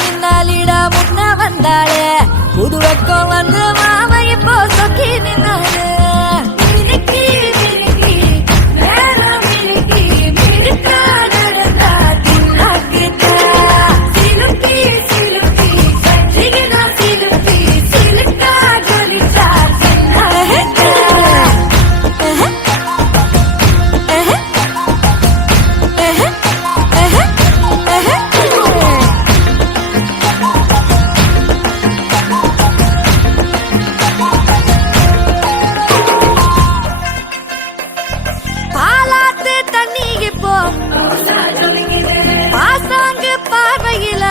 மின்னாலிட முன்ன வந்தாளே புது வெக்கம் வந்து மாமா இப்போ சொக்கி நின்னாரு பாசாங்கு பார்வையில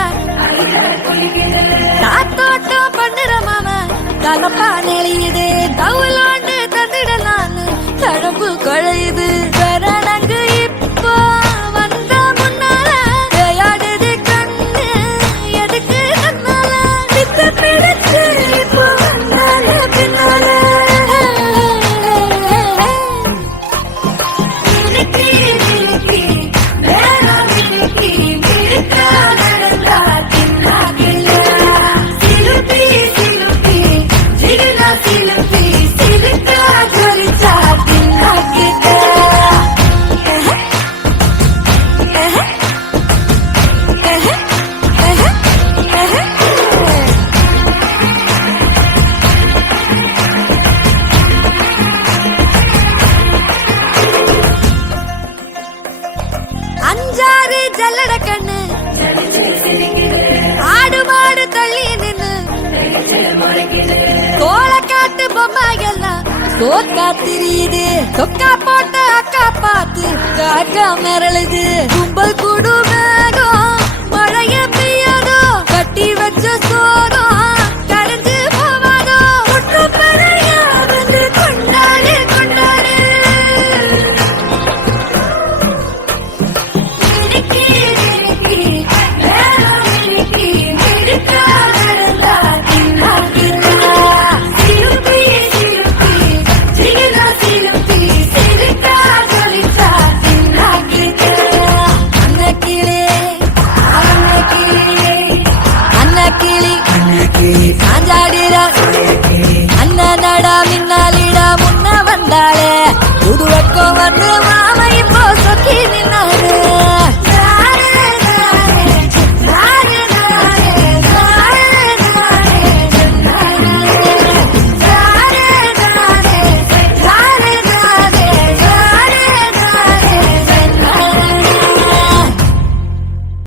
காத்தோட்டம் பண்ணுற மாமா தலப்பா நெளியுது தவுலாண்டு தந்துடலான்னு தழம்பு குழையுது சரணங்கு இப்போ வந்த முன்னால விளையாடுது கண்ணு எதுக்கு கண்ணால பித்த பிடிச்சு இப்போ வந்தால பின்னால அஞ்சாறு ஜல்லட கண்ணு ஆடு மாடு தள்ளி நின்னு கோலக்காட்டு பொம்மை எல்லாம் சோக்கா திரியுது சொக்கா போட்ட அக்கா பார்த்து காக்கா மிரளுது கும்பல் குடு மேகம்